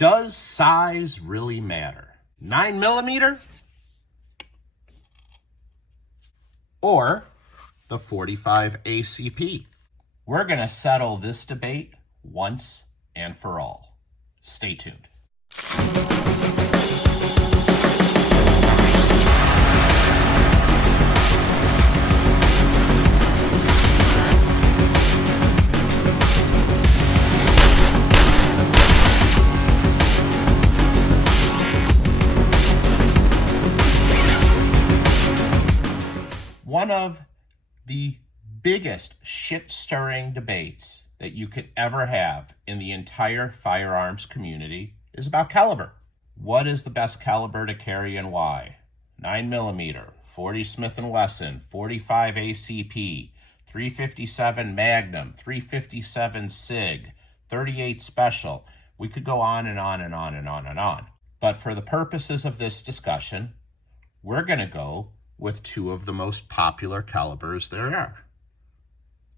Does size really matter? 9mm or the 45 ACP? We're going to settle this debate once and for all. Stay tuned. One of the biggest shit-stirring debates that you could ever have in the entire firearms community is about caliber. What is the best caliber to carry and why? 9mm, 40 Smith & Wesson, 45 ACP, 357 Magnum, 357 SIG, 38 Special. We could go on and on and on and on and on. But for the purposes of this discussion, we're going to go with two of the most popular calibers there are.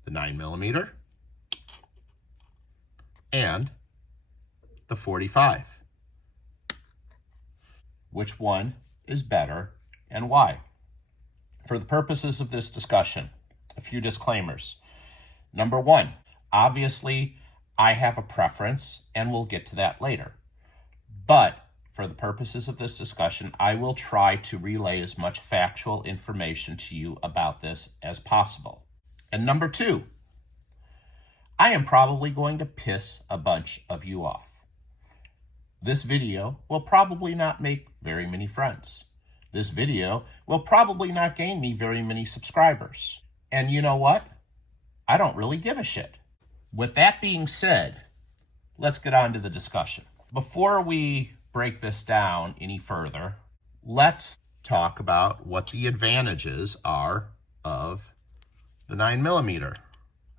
The 9mm and the 45. Which one is better and why? For the purposes of this discussion, a few disclaimers. Number one, obviously I have a preference and we'll get to that later. But for the purposes of this discussion, I will try to relay as much factual information to you about this as possible. And number two, I am probably going to piss a bunch of you off. This video will probably not make very many friends. This video will probably not gain me very many subscribers. And you know what? I don't really give a shit. With that being said, let's get on to the discussion. Before we break this down any further, let's talk about what the advantages are of the 9mm. I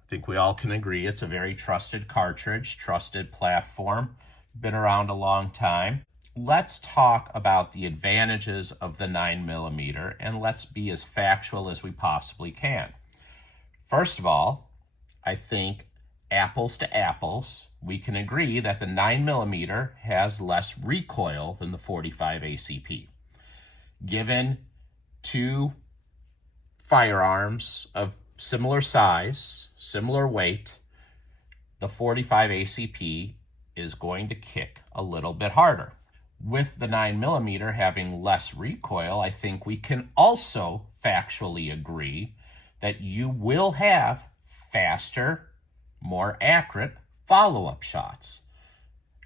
think we all can agree it's a very trusted cartridge, trusted platform, been around a long time. Let's talk about the advantages of the 9mm and let's be as factual as we possibly can. First of all, I think apples to apples, we can agree that the 9mm has less recoil than the 45 ACP. Given two firearms of similar size, similar weight, the 45 ACP is going to kick a little bit harder. With the 9mm having less recoil, I think we can also factually agree that you will have faster, more accurate follow-up shots.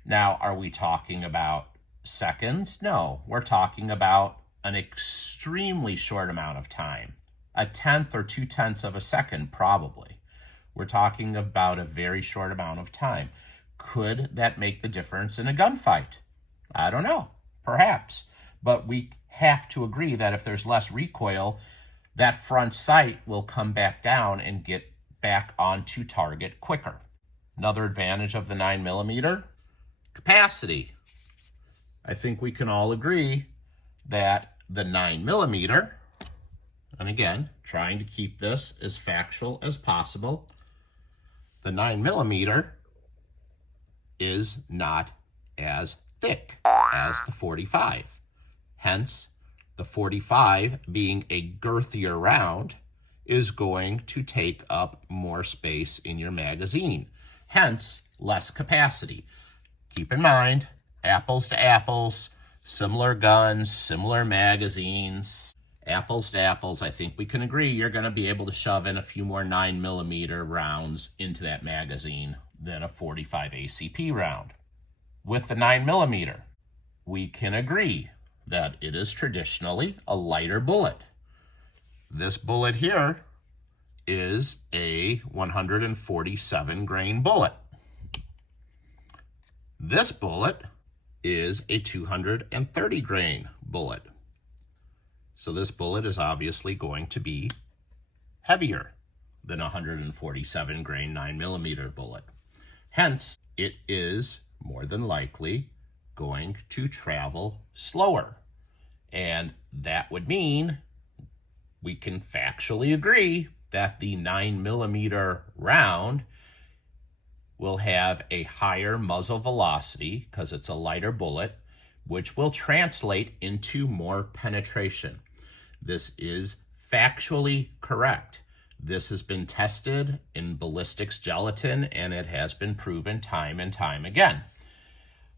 Now, are we talking about seconds? No, we're talking about an extremely short amount of time. A tenth or 2/10 of a second, probably. We're talking about a very short amount of time. Could that make the difference in a gunfight? I don't know, perhaps. But we have to agree that if there's less recoil, that front sight will come back down and get back onto target quicker. Another advantage of the 9mm, capacity. I think we can all agree that the 9mm, and again, trying to keep this as factual as possible, the 9mm is not as thick as the 45. Hence, the 45 being a girthier round is going to take up more space in your magazine. Hence, less capacity. Keep in mind, apples to apples, similar guns, similar magazines, apples to apples, I think we can agree you're going to be able to shove in a few more 9mm rounds into that magazine than a 45 ACP round. With the 9mm, we can agree that it is traditionally a lighter bullet. This bullet here is a 147 grain bullet. This bullet is a 230 grain bullet. So this bullet is obviously going to be heavier than a 147 grain 9mm bullet. Hence, it is more than likely going to travel slower. And that would mean we can factually agree that the 9mm round will have a higher muzzle velocity because it's a lighter bullet, which will translate into more penetration. This is factually correct. This has been tested in ballistics gelatin, and it has been proven time and time again.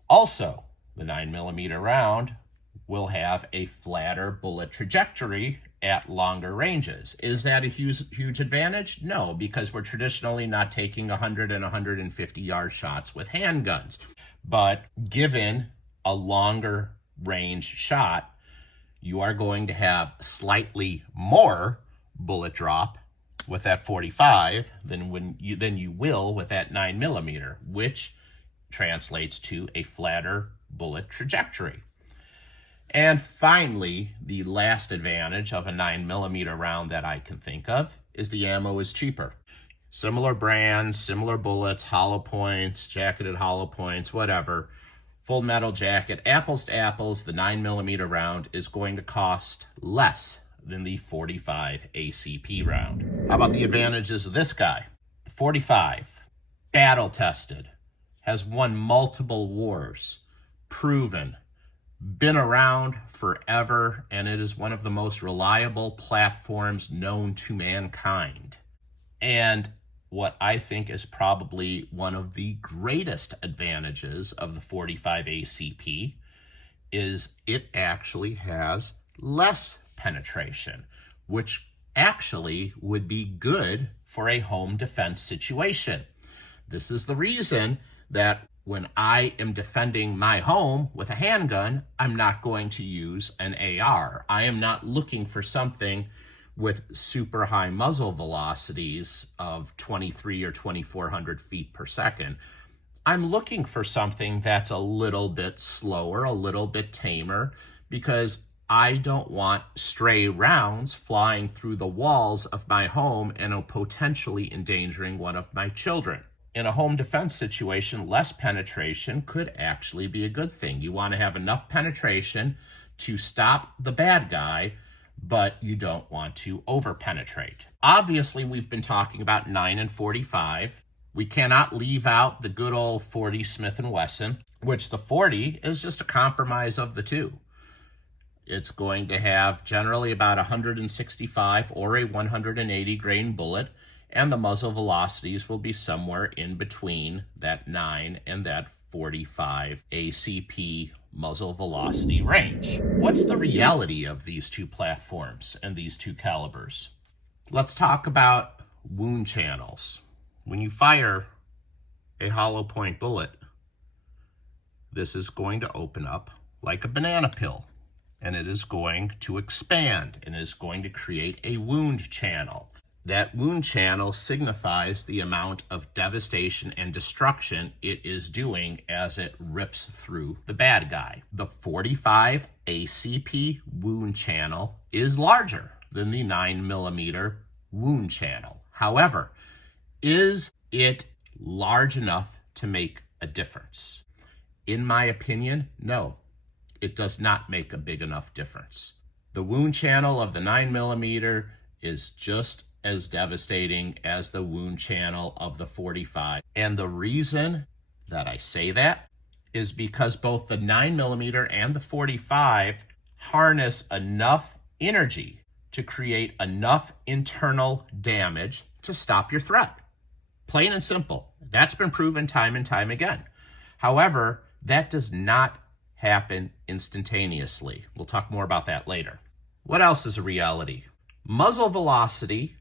Also, the 9mm round will have a flatter bullet trajectory at longer ranges. Is that a huge advantage? No, because we're traditionally not taking 100 and 150 yard shots with handguns. But given a longer range shot, you are going to have slightly more bullet drop with that 45 than you will with that 9mm, which translates to a flatter bullet trajectory. And finally, the last advantage of a 9mm round that I can think of is the ammo is cheaper. Similar brands, similar bullets, hollow points, jacketed hollow points, whatever. Full metal jacket, apples to apples, the 9mm round is going to cost less than the 45 ACP round. How about the advantages of this guy? The 45, battle tested, has won multiple wars, proven, been around forever, and it is one of the most reliable platforms known to mankind. And what I think is probably one of the greatest advantages of the 45 ACP is it actually has less penetration, which actually would be good for a home defense situation. This is the reason that when I am defending my home with a handgun, I'm not going to use an AR. I am not looking for something with super high muzzle velocities of 23 or 2400 feet per second. I'm looking for something that's a little bit slower, a little bit tamer, because I don't want stray rounds flying through the walls of my home and potentially endangering one of my children. In a home defense situation, less penetration could actually be a good thing. You want to have enough penetration to stop the bad guy, but you don't want to over-penetrate. Obviously, we've been talking about 9 and 45. We cannot leave out the good old 40 Smith & Wesson, which the 40 is just a compromise of the two. It's going to have generally about 165 or a 180 grain bullet, and the muzzle velocities will be somewhere in between that 9 and that 45 ACP muzzle velocity range. What's the reality of these two platforms and these two calibers? Let's talk about wound channels. When you fire a hollow point bullet, this is going to open up like a banana peel, and it is going to expand and is going to create a wound channel. That wound channel signifies the amount of devastation and destruction it is doing as it rips through the bad guy. The 45 ACP wound channel is larger than the 9mm wound channel. However, is it large enough to make a difference? In my opinion, no. It does not make a big enough difference. The wound channel of the 9mm is just as devastating as the wound channel of the 45. And the reason that I say that is because both the 9mm and the 45 harness enough energy to create enough internal damage to stop your threat. Plain and simple. That's been proven time and time again. However, that does not happen instantaneously. We'll talk more about that later. What else is a reality? Muzzle velocity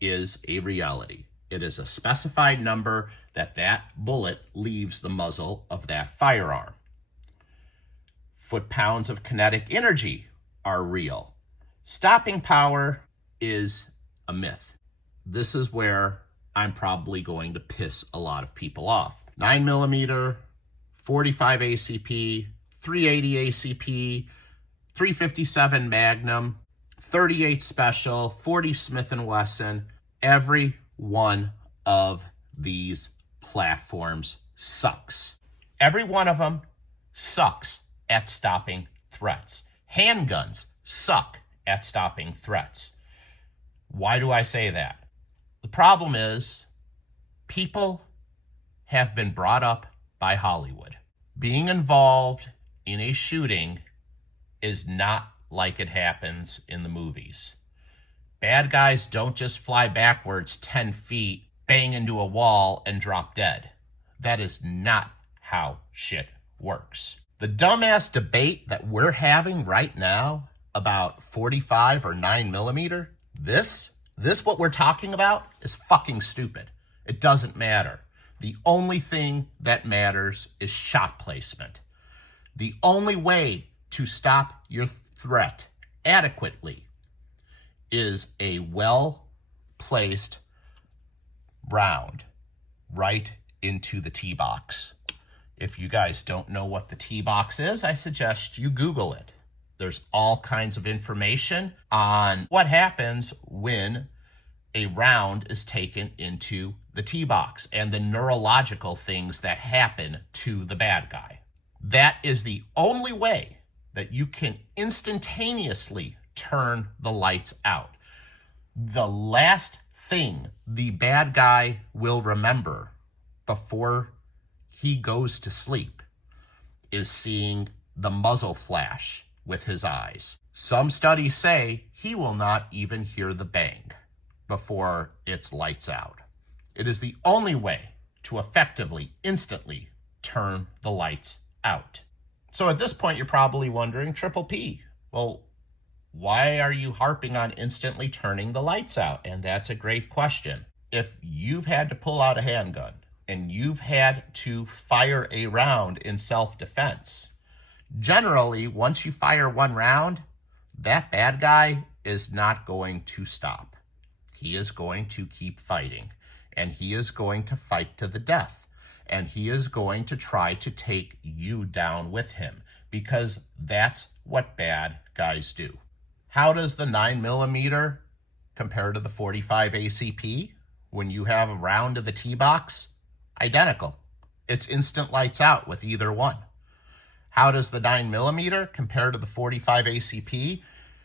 is a reality. It is a specified number that bullet leaves the muzzle of that firearm. Foot-pounds of kinetic energy are real. Stopping power is a myth. This is where I'm probably going to piss a lot of people off. 9mm, 45 ACP, 380 ACP, 357 Magnum, 38 Special, 40 Smith & Wesson, every one of these platforms sucks. Every one of them sucks at stopping threats. Handguns suck at stopping threats. Why do I say that? The problem is people have been brought up by Hollywood. Being involved in a shooting is not like it happens in the movies. Bad guys don't just fly backwards 10 feet, bang into a wall, and drop dead. That is not how shit works. The dumbass debate that we're having right now about 45 or 9mm, this what we're talking about is fucking stupid. It doesn't matter. The only thing that matters is shot placement. The only way to stop your threat adequately is a well-placed round right into the tee box. If you guys don't know what the tee box is, I suggest you Google it. There's all kinds of information on what happens when a round is taken into the tee box and the neurological things that happen to the bad guy. That is the only way that you can instantaneously turn the lights out. The last thing the bad guy will remember before he goes to sleep is seeing the muzzle flash with his eyes. Some studies say he will not even hear the bang before it's lights out. It is the only way to effectively, instantly turn the lights out. So at this point, you're probably wondering, Triple P, well, why are you harping on instantly turning the lights out? And that's a great question. If you've had to pull out a handgun and you've had to fire a round in self-defense, generally, once you fire one round, that bad guy is not going to stop. He is going to keep fighting, and he is going to fight to the death, and he is going to try to take you down with him, because that's what bad guys do. How does the 9mm compare to the 45 ACP when you have a round of the tee box? Identical. It's instant lights out with either one. How does the 9mm compare to the 45 ACP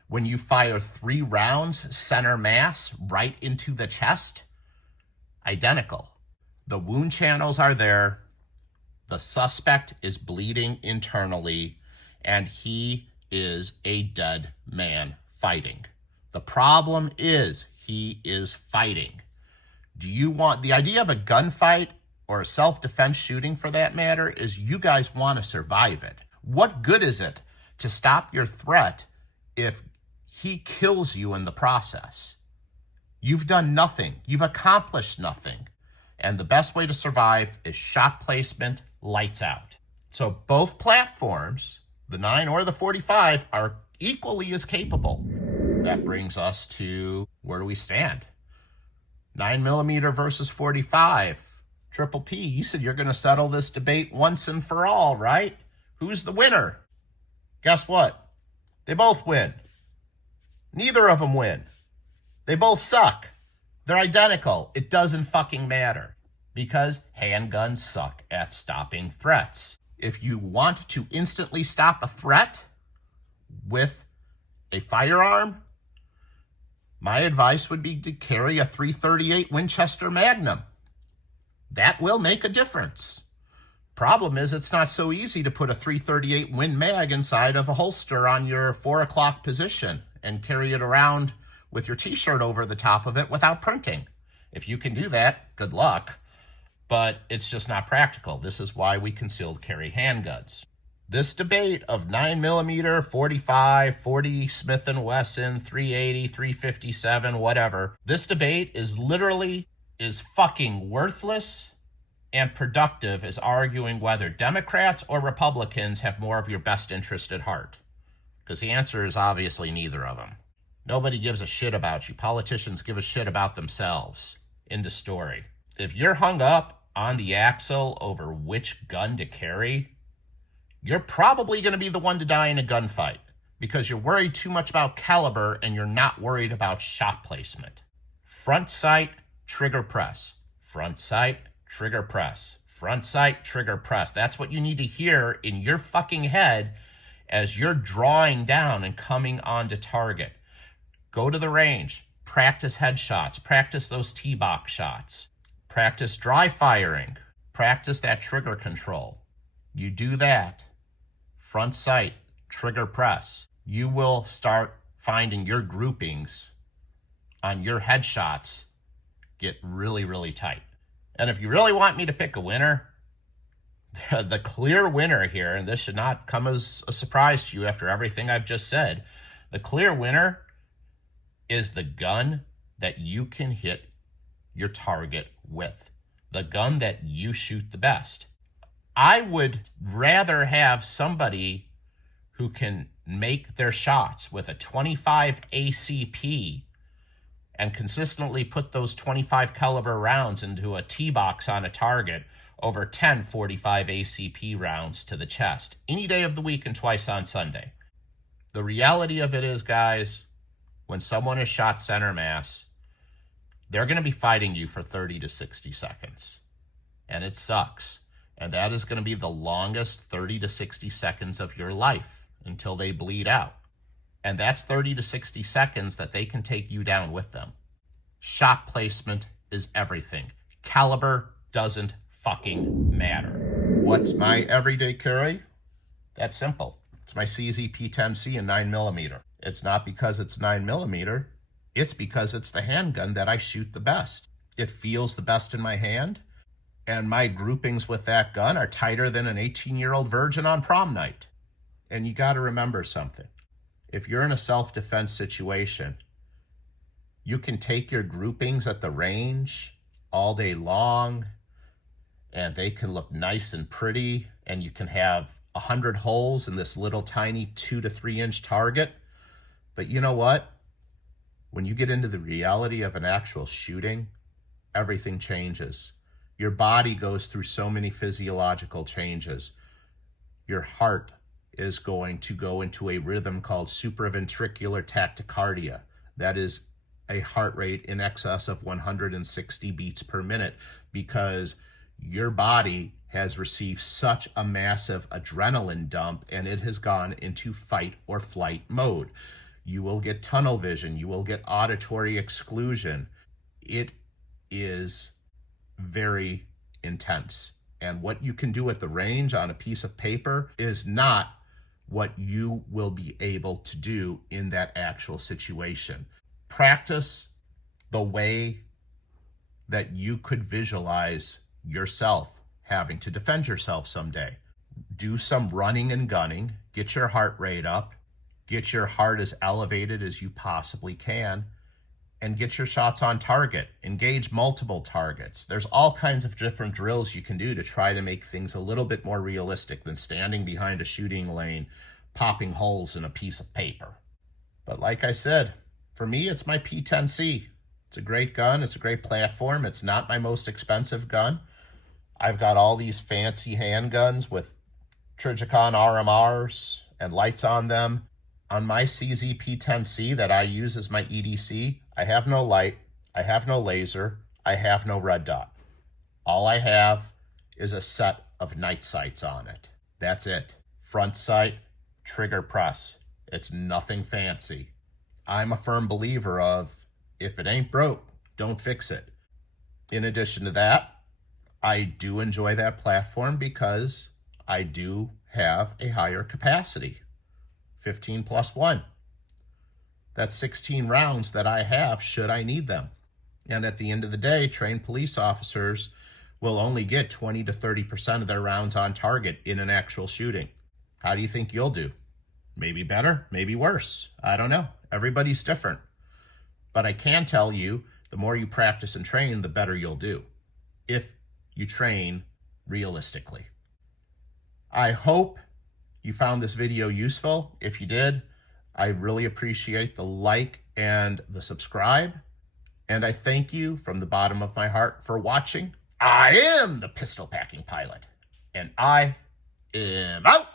when you fire 3 rounds center mass right into the chest? Identical. The wound channels are there. The suspect is bleeding internally, and he is a dead man fighting. The problem is he is fighting. Do you want the idea of a gunfight or a self-defense shooting for that matter is you guys want to survive it. What good is it to stop your threat if he kills you in the process? You've done nothing. You've accomplished nothing. And the best way to survive is shot placement, lights out. So both platforms, the 9 or the 45, are equally as capable. That brings us to where do we stand? 9mm versus 45. Triple P, you said you're going to settle this debate once and for all, right? Who's the winner? Guess what? They both win. Neither of them win. They both suck. They're identical. It doesn't fucking matter because handguns suck at stopping threats. If you want to instantly stop a threat with a firearm, my advice would be to carry a .338 Winchester Magnum. That will make a difference. Problem is, it's not so easy to put a .338 Win Mag inside of a holster on your 4 o'clock position and carry it around with your t-shirt over the top of it without printing. If you can do that, good luck. But it's just not practical. This is why we concealed carry handguns. This debate of 9mm, 45, 40 Smith & Wesson, 380, 357, whatever. This debate is fucking worthless and productive as arguing whether Democrats or Republicans have more of your best interest at heart. Because the answer is obviously neither of them. Nobody gives a shit about you. Politicians give a shit about themselves. End of story. If you're hung up on the axle over which gun to carry, you're probably going to be the one to die in a gunfight because you're worried too much about caliber and you're not worried about shot placement. Front sight, trigger press. Front sight, trigger press. Front sight, trigger press. That's what you need to hear in your fucking head as you're drawing down and coming onto target. Go to the range. Practice headshots. Practice those T-box shots. Practice dry firing. Practice that trigger control. You do that, front sight, trigger press, you will start finding your groupings on your headshots get really, really tight. And if you really want me to pick a winner, the clear winner here, and this should not come as a surprise to you after everything I've just said, the clear winner is the gun that you can hit your target with, the gun that you shoot the best. I would rather have somebody who can make their shots with a 25 ACP and consistently put those 25 caliber rounds into a T-box on a target over 10 45 ACP rounds to the chest any day of the week and twice on Sunday. The reality of it is, guys, when someone is shot center mass, they're going to be fighting you for 30 to 60 seconds. And it sucks. And that is going to be the longest 30 to 60 seconds of your life until they bleed out. And that's 30 to 60 seconds that they can take you down with them. Shot placement is everything. Caliber doesn't fucking matter. What's my everyday carry? That's simple. It's my CZ P10C in 9mm. It's not because it's 9mm. It's because it's the handgun that I shoot the best. It feels the best in my hand, and my groupings with that gun are tighter than an 18-year-old virgin on prom night. And you got to remember something. If you're in a self-defense situation, you can take your groupings at the range all day long, and they can look nice and pretty, and you can have 100 holes in this little tiny 2 to 3 inch target. But you know what? When you get into the reality of an actual shooting, everything changes. Your body goes through so many physiological changes. Your heart is going to go into a rhythm called supraventricular tachycardia. That is a heart rate in excess of 160 beats per minute because your body has received such a massive adrenaline dump and it has gone into fight or flight mode. You will get tunnel vision. You will get auditory exclusion. It is very intense. And what you can do at the range on a piece of paper is not what you will be able to do in that actual situation. Practice the way that you could visualize yourself having to defend yourself someday. Do some running and gunning, get your heart rate up, get your heart as elevated as you possibly can, and get your shots on target. Engage multiple targets. There's all kinds of different drills you can do to try to make things a little bit more realistic than standing behind a shooting lane, popping holes in a piece of paper. But like I said, for me, it's my P10C. It's a great gun. It's a great platform. It's not my most expensive gun. I've got all these fancy handguns with Trijicon RMRs and lights on them. On my CZ P10C that I use as my EDC, I have no light, I have no laser, I have no red dot. All I have is a set of night sights on it. That's it. Front sight, trigger press. It's nothing fancy. I'm a firm believer of, if it ain't broke, don't fix it. In addition to that, I do enjoy that platform because I do have a higher capacity. 15 plus 1. That's 16 rounds that I have should I need them. And at the end of the day, trained police officers will only get 20 to 30% of their rounds on target in an actual shooting. How do you think you'll do? Maybe better, maybe worse. I don't know. Everybody's different. But I can tell you, the more you practice and train, the better you'll do, if you train realistically. I hope you found this video useful. If you did, I really appreciate the like and the subscribe. And I thank you from the bottom of my heart for watching. I am the Pistol Packing Pilot, and I am out.